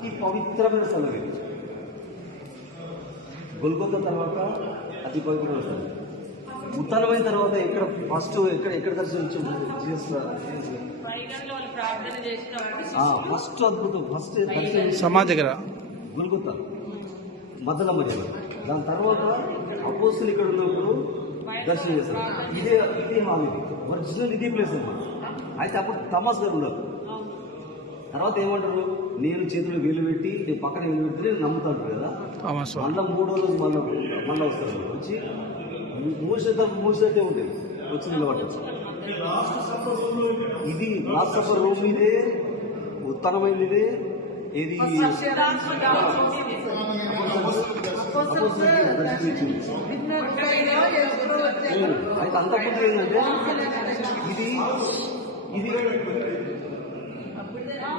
అతి పవిత్రమైన స్థలం ఇది. గొల్గొతా తర్వాత అతి పవిత్రమైన స్థలం. ఉత్తరమైన తర్వాత ఎక్కడ ఫస్ట్ ఎక్కడ దర్శించారు ఫస్ట్ అద్భుతం ఫస్ట్ సమాజ్ దగ్గర గొల్గొతా మధ్యలమ్మ దగ్గర. దాని తర్వాత అపోస్తులు ఇక్కడ ఉన్నప్పుడు దర్శనం చేస్తారు. ఇదే హాల్, ఇది ఒరిజినల్ ఇదే ప్లేస్ అన్నమాట. అయితే అప్పుడు తమాస్ గారు ఉన్నారు. తర్వాత ఏమంటారు, నేను చేతులు వేలు పెట్టి నేను పక్కన వేలు పెడితే నేను నమ్ముతాను కదా. మళ్ళీ 3వ రోజు మళ్ళీ వస్తారు. వచ్చి మూసేటే ఉంటుంది, వచ్చి నిలబడతారు. ఇది లాస్ట్ సఫర్ రూమ్ ఇదే, ఉత్తరమైంది ఇదే. ఇది అయితే అంతకుముందు ఏంటంటే ఇది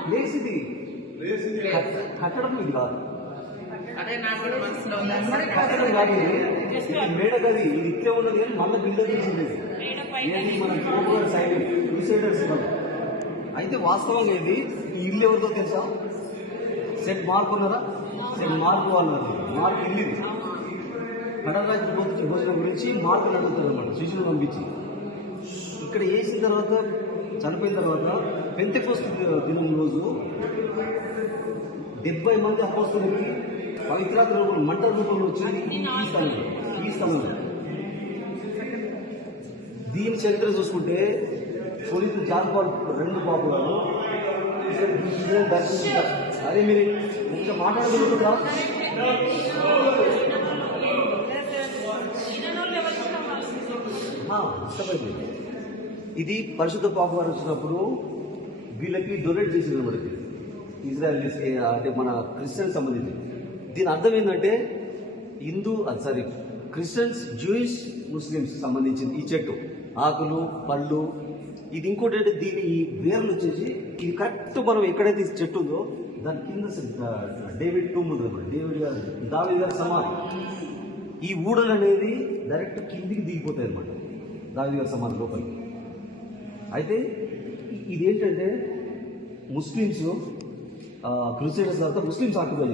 ప్లేస్, ఇది కట్టడం ఇది కాదు, కట్టడం కాదు, ఇది మేడ గది. ఇది ఇట్లే ఉన్నది కానీ మళ్ళీ బిల్డర్ చేసింది ఏంటి మన గోపురం సైడ్ క్రూసేడర్స్. అయితే వాస్తవంగా ఇది ఈ ఇల్లు ఎవరితో తెలుసా? సెట్ మార్క్ ఉన్నారా? సెట్ మార్క్ వాళ్ళు, మార్క్ ఇల్లు ఇది. కడరాజు భోజనం గురించి మార్క్ అడుగుతారు అన్నమాట, శిష్యులు పంపించి. ఇక్కడ వేసిన తర్వాత చనిపోయిన తర్వాత పెంతెకోస్తు దినం రోజు 70 మంది అపోస్తలుకి పవిత్రాత్మ రూపంలో మంటల రూపంలో వచ్చింది ఈ స్థలంలో. దీని చరిత్ర చూసుకుంటే పునీతు జాన్ పాల్ 2 పాపులను దర్శించారు. అదే మీరు ఇంకా మాట్లాడగలుగుతుందా? ఇష్టమైంది. ఇది పరిశుద్ధ పాప వారు వచ్చినప్పుడు వీళ్ళకి డొనేట్ చేసింది మనకి, ఇజ్రాయల్ అంటే మన క్రిస్టియన్స్ సంబంధించి. దీని అర్థం ఏంటంటే క్రిస్టియన్స్, జూయిష్, ముస్లిమ్స్ సంబంధించింది ఈ చెట్టు. ఆకులు, పళ్ళు. ఇది ఇంకోటి అంటే దీని వేర్లు వచ్చేసి ఇది కరెక్ట్ మనం ఎక్కడైతే చెట్టు ఉందో దాని కింద డేవిడ్ టూమ్ ఉంటుంది, దావీదు గారి సమాధి. ఈ ఊడలు అనేది డైరెక్ట్ కిందికి దిగిపోతాయి అన్నమాట, దావీదు గారి సమాధి లోపలికి. అయితే ఇదేంటంటే ముస్లిమ్స్ క్రూసేడర్స్ తర్వాత ముస్లిమ్స్ ఆక్యుపై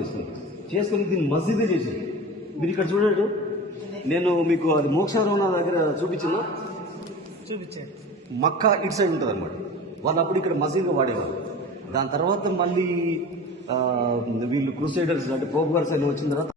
చేసుకుని దీన్ని మస్జిదే చేశారు. మీరు ఇక్కడ చూడండి, నేను మీకు అది మోక్షారోహణ దగ్గర చూపించాను. మక్కా ఇటు సైడ్ ఉంటుంది అనమాట. వాళ్ళు అప్పుడు ఇక్కడ మసీదుగా వాడేవారు. దాని తర్వాత మళ్ళీ వీళ్ళు క్రూసేడర్స్ అంటే పోప్ గారు వచ్చిన తర్వాత